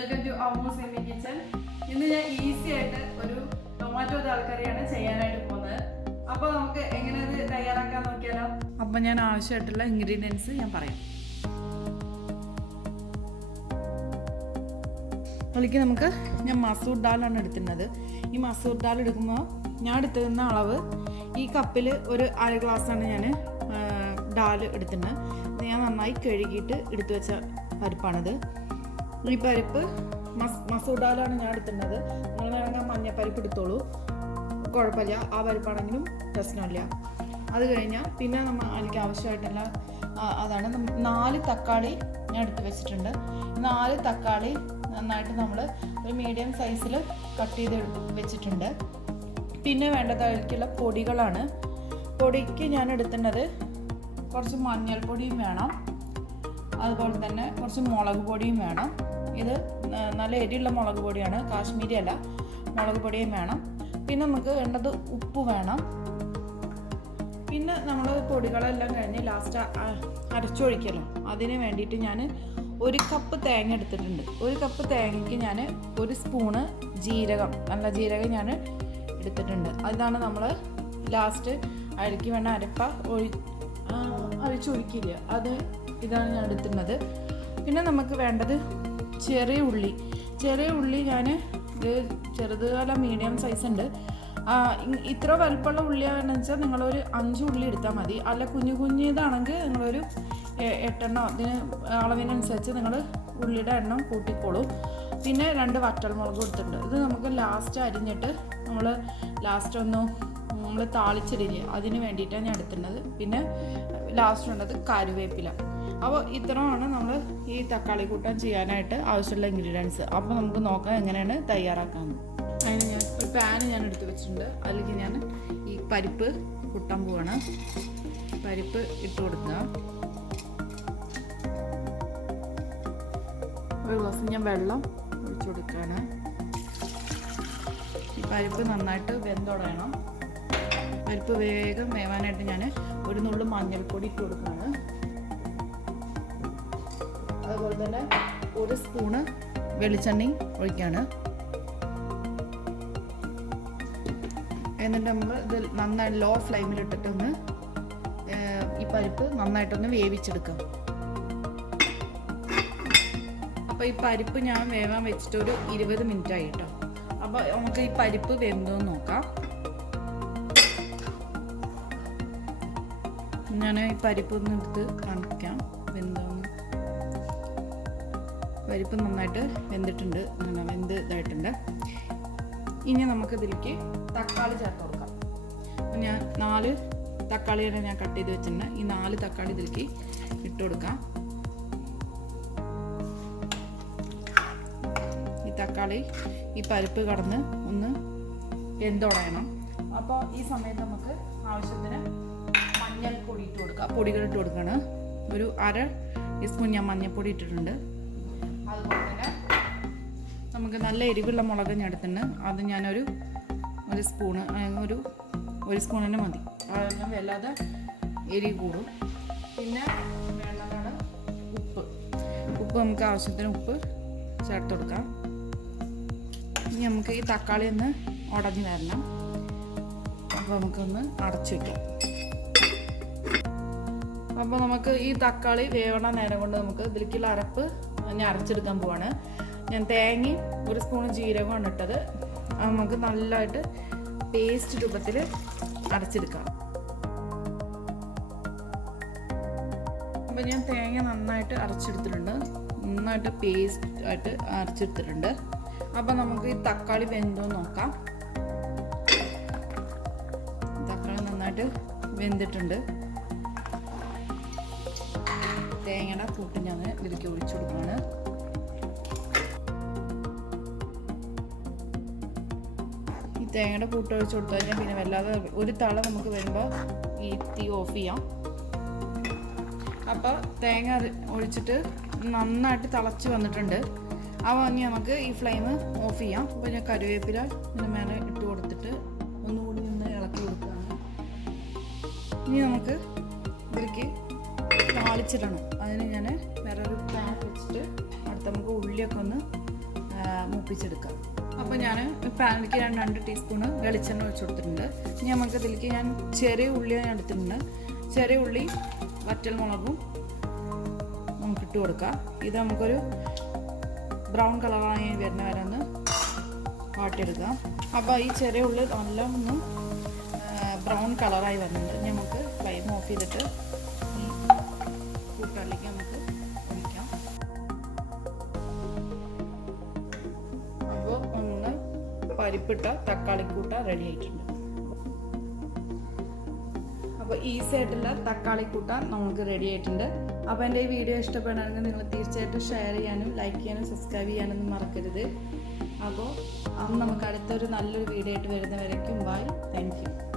Welcome to Ammu's semi kitchen. ഇന്ന് ഞാൻ easy ആയിട്ട് ഒരു ടൊമാറ്റോ ദാൽ കറിയാണ് ചെയ്യാനായിട്ട് പോകുന്നത്. അപ്പോൾ നമുക്ക് എങ്ങനെ അത് തയ്യാറാക്കാൻ നോക്കിയാലോ? അപ്പോൾ ഞാൻ ആവശ്യമായിട്ടുള്ള ഇൻഗ്രീഡിയൻസ് ഞാൻ പറയാം. അതിലേക്ക് ഞാൻ മസൂർ ദാലാണ് എടുക്കുന്നത്. ഈ മസൂർ ദാൽ എടുക്കുമ്പോൾ ഞാൻ എടുത്തുന്ന അളവ് ഈ കപ്പിൽ ഒരു അര ഗ്ലാസ്സാണ് ഞാൻ ദാൽ എടുക്കുന്നത്. ഞാൻ നന്നായി കഴുകിയിട്ട് എടുത്തു വെച്ച പരിപ്പാണിത്. ഈ പരിപ്പ് മസൂർ ദാലാണ് ഞാൻ എടുക്കുന്നത്. നിങ്ങൾ വേണമെങ്കിൽ മഞ്ഞപ്പരിപ്പ് എടുത്തോളൂ, കുഴപ്പമില്ല. ആ പരിപ്പാണെങ്കിലും പ്രശ്നമില്ല. അത് കഴിഞ്ഞാൽ പിന്നെ എനിക്ക് ആവശ്യമായിട്ടുള്ള അതാണ് 4 തക്കാളി ഞാൻ എടുത്ത് വെച്ചിട്ടുണ്ട്. 4 തക്കാളി നന്നായിട്ട് നമ്മൾ ഒരു മീഡിയം സൈസിൽ കട്ട് ചെയ്ത് വെച്ചിട്ടുണ്ട്. പിന്നെ വേണ്ടതായിട്ടുള്ള പൊടികളാണ്. പൊടിക്ക് ഞാൻ എടുക്കുന്നത് കുറച്ച് മഞ്ഞൾപ്പൊടിയും വേണം, അതുപോലെ തന്നെ കുറച്ച് മുളക് പൊടിയും വേണം. ഇത് നല്ല എരിയുള്ള മുളക് പൊടിയാണ്, കാശ്മീരി അല്ല. മുളക് പൊടിയും വേണം. പിന്നെ നമുക്ക് വേണ്ടത് ഉപ്പ് വേണം. പിന്നെ നമ്മൾ പൊടികളെല്ലാം കഴിഞ്ഞ് ലാസ്റ്റ് അരച്ചൊഴിക്കലോ, അതിന് വേണ്ടിയിട്ട് ഞാൻ 1 കപ്പ് തേങ്ങ എടുത്തിട്ടുണ്ട്. 1 കപ്പ് തേങ്ങയ്ക്ക് ഞാൻ 1 സ്പൂണ് ജീരകം, നല്ല ജീരകം ഞാൻ എടുത്തിട്ടുണ്ട്. അതാണ് നമ്മൾ ലാസ്റ്റ് അരയ്ക്ക് വേണ്ട അരപ്പ അരച്ചൊഴിക്കില്ല, ഇതാണ് ഞാൻ എടുത്തിട്ടുള്ളത്. പിന്നെ നമുക്ക് വേണ്ടത് ചെറിയ ഉള്ളി ഞാൻ ചെറുതുകാല മീഡിയം സൈസ് ഉണ്ട്. ഇത്ര വലുപ്പമുള്ള ഉള്ളിയാണെന്ന് വെച്ചാൽ നിങ്ങളൊരു 5 ഉള്ളി എടുത്താൽ മതി. അല്ല കുഞ്ഞിതാണെങ്കിൽ നിങ്ങളൊരു 8 എണ്ണം, അതിന് അളവിനനുസരിച്ച് നിങ്ങൾ ഉള്ളിയുടെ എണ്ണം കൂട്ടിക്കോളൂ. പിന്നെ 2 വറ്റൽമുളക് എടുത്തിട്ടുണ്ട്. ഇത് നമുക്ക് ലാസ്റ്റ് അരിഞ്ഞിട്ട് ലാസ്റ്റ് നമ്മൾ താളിച്ചിടില്ലേ, അതിന് വേണ്ടിയിട്ടാണ് ഞാൻ എടുത്തിട്ടുള്ളത്. പിന്നെ ലാസ്റ്റ് വേണ്ടത് കറിവേപ്പില. അപ്പോൾ ഇത്രയാണ് നമ്മൾ ഈ തക്കാളി കൂട്ടാൻ ചെയ്യാനായിട്ട് ആവശ്യമുള്ള ഇൻഗ്രീഡിയൻസ്. അപ്പോൾ നമുക്ക് നോക്കാം എങ്ങനെയാണ് തയ്യാറാക്കാമെന്ന്. അതിന് ഞാൻ ഒരു പാൻ എടുത്ത് വെച്ചിട്ടുണ്ട്. അതിലേക്ക് ഞാൻ ഈ പരിപ്പ് കൂട്ടാൻ പോവാണ്. പരിപ്പ് ഇട്ട് കൊടുക്കുക. 1 ഗ്ലാസ് ഞാൻ വെള്ളം ഒഴിച്ചു കൊടുക്കുകയാണ്. ഈ പരിപ്പ് നന്നായിട്ട് വെന്തുടയണം. പരിപ്പ് വേഗം വേവാനായിട്ട് ഞാൻ 1 നുള്ളു മഞ്ഞൾപ്പൊടി ഇട്ട് കൊടുക്കുകയാണ്. അതുപോലെ തന്നെ 1 സ്പൂണ് വെളിച്ചെണ്ണയും ഒഴിക്കുകയാണ്. എന്നിട്ട് നമ്മൾ ഇത് നന്നായി ലോ ഫ്ലെയിമിലിട്ടിട്ടൊന്ന് ഈ പരിപ്പ് നന്നായിട്ടൊന്ന് വേവിച്ചെടുക്കാം. അപ്പോൾ ഈ പരിപ്പ് ഞാൻ വേവാൻ വെച്ചിട്ട് ഒരു 20 മിനിറ്റ് ആയി കേട്ടോ. അപ്പോൾ നമുക്ക് ഈ പരിപ്പ് വെന്തോന്ന് നോക്കാം. ഞാൻ ഈ പരിപ്പ് ഒന്ന് എടുത്ത് കാണിക്കാം വെന്തോന്ന്. പരിപ്പ് നന്നായിട്ട് വെന്തിട്ടുണ്ട്, ഇതായിട്ടുണ്ട്. ഇനി നമുക്ക് ഇതിലേക്ക് തക്കാളി ചേർത്ത് കൊടുക്കാം. ഞാൻ 4 തക്കാളിയാണ് ഞാൻ കട്ട് ചെയ്ത് വെച്ചിട്ടുണ്ട്. ഈ 4 തക്കാളി ഇതിലേക്ക് ഇട്ട് കൊടുക്കാം. ഈ തക്കാളി ഈ പരിപ്പ് കടന്ന് ഒന്ന് വെന്തുടയണം. അപ്പോൾ ഈ സമയത്ത് നമുക്ക് ആവശ്യത്തിന് മഞ്ഞൾപ്പൊടി ഇട്ട് കൊടുക്കുക. പൊടികൾ ഇട്ട് കൊടുക്കണം. ഒരു 1/2 ടീസ്പൂൺ ഞാൻ മഞ്ഞൾപ്പൊടി ഇട്ടിട്ടുണ്ട്. അതുപോലെ തന്നെ നമുക്ക് നല്ല എരിവുള്ള മുളക് ഞാൻ എടുത്തിട്ടുണ്ട്. അത് ഞാനൊരു സ്പൂണ്, ഒരു സ്പൂൺ തന്നെ മതി. ഞാൻ വല്ലാതെ എരി കൂടും. പിന്നെ വേണ്ടതാണ് ഉപ്പ് നമുക്ക് ആവശ്യത്തിന് ഉപ്പ് ചേർത്ത് കൊടുക്കാം. ഇനി നമുക്ക് ഈ തക്കാളി ഒന്ന് ഉടഞ്ഞ് വരണം. അപ്പോൾ നമുക്കൊന്ന് അടച്ചു വയ്ക്കാം. അപ്പോൾ നമുക്ക് ഈ തക്കാളി വേവണ നേരം കൊണ്ട് നമുക്ക് ഇതിലേക്കുള്ള അരപ്പ് ഞാൻ അരച്ചെടുക്കാൻ പോവാണ്. ഞാൻ തേങ്ങയും 1 സ്പൂൺ ജീരകമാണ് ഇട്ടത്. അത് നമുക്ക് നല്ലതായിട്ട് പേസ്റ്റ് രൂപത്തിൽ അരച്ചെടുക്കാം. അപ്പോൾ ഞാൻ തേങ്ങ നന്നായിട്ട് അരച്ചെടുത്തിട്ടുണ്ട്, നന്നായിട്ട് പേസ്റ്റ് ആയിട്ട് അരച്ചെടുത്തിട്ടുണ്ട്. അപ്പോൾ നമുക്ക് ഈ തക്കാളി വെന്തോ നോക്കാം. തക്കാളി നന്നായിട്ട് വെന്തിട്ടുണ്ട്. തേങ്ങയുടെ കൂട്ട് ഞാൻ ഇതിലേക്ക് ഒഴിച്ചു കൊടുക്കുകയാണ്. ഈ തേങ്ങയുടെ കൂട്ട് ഒഴിച്ചു കൊടുത്തു കഴിഞ്ഞാൽ പിന്നെ വല്ലാതെ ഒരു തള നമുക്ക് വരുമ്പോൾ ഈ തീ ഓഫ് ചെയ്യാം. അപ്പോൾ തേങ്ങ ഒഴിച്ചിട്ട് നന്നായിട്ട് തിളച്ച് വന്നിട്ടുണ്ട്. അപ്പോൾ ഇനി നമുക്ക് ഈ ഫ്ലെയിം ഓഫ് ചെയ്യാം. അപ്പോൾ ഞാൻ കറിവേപ്പില ഇതിന് മേലെ ഇട്ട് കൊടുത്തിട്ട് ഒന്നുകൂടി ഇളക്കി കൊടുക്കുകയാണ്. ഇനി നമുക്ക് ഇതിലേക്ക് താളിച്ചിടണം. അതിന് ഞാൻ വേറൊരു പാൻ വെച്ചിട്ട് അടുത്ത് നമുക്ക് ഉള്ളിയൊക്കെ ഒന്ന് മൂപ്പിച്ചെടുക്കാം. അപ്പോൾ ഞാൻ പാനിലേക്ക് 2 ടീസ്പൂണ് വെളിച്ചെണ്ണ ഒഴിച്ച് കൊടുത്തിട്ടുണ്ട്. ഇനി നമുക്ക് ഇതിലേക്ക് ഞാൻ ചെറിയ ഉള്ളി എടുത്തിട്ടുണ്ട്. ചെറിയ ഉള്ളി വറ്റൽ മുളകും നമുക്ക് ഇട്ട് കൊടുക്കാം. ഇത് നമുക്കൊരു ബ്രൗൺ കളറായി വരുന്ന വരെ ഒന്ന് വാട്ടിയെടുക്കാം. അപ്പോൾ ഈ ചെറിയ ഉള്ളി നല്ല ഒന്ന് ബ്രൗൺ കളറായി വരുന്നുണ്ട്. നമുക്ക് ഫ്ലെയിം ഓഫ് ചെയ്തിട്ട് ഈ കൂട്ടാളിലേക്ക് നമുക്ക് ഒഴിക്കാം. അപ്പോൾ ഒന്ന് പരിപ്പിട്ട തക്കാളിക്കൂട്ട റെഡി ആയിട്ടുണ്ട്. അപ്പോൾ ഈസി ആയിട്ടുള്ള തക്കാളിക്കൂട്ട നമുക്ക് റെഡി ആയിട്ടുണ്ട്. അപ്പോൾ എൻ്റെ ഈ വീഡിയോ ഇഷ്ടപ്പെടുകയാണെങ്കിൽ നിങ്ങൾ തീർച്ചയായിട്ടും ഷെയർ ചെയ്യാനും ലൈക്ക് ചെയ്യാനും സബ്സ്ക്രൈബ് ചെയ്യാനൊന്നും മറക്കരുത്. അപ്പോൾ നമുക്ക് അടുത്തൊരു നല്ലൊരു വീഡിയോ ആയിട്ട് വരുന്നവരേക്കും ബൈ. Thank you.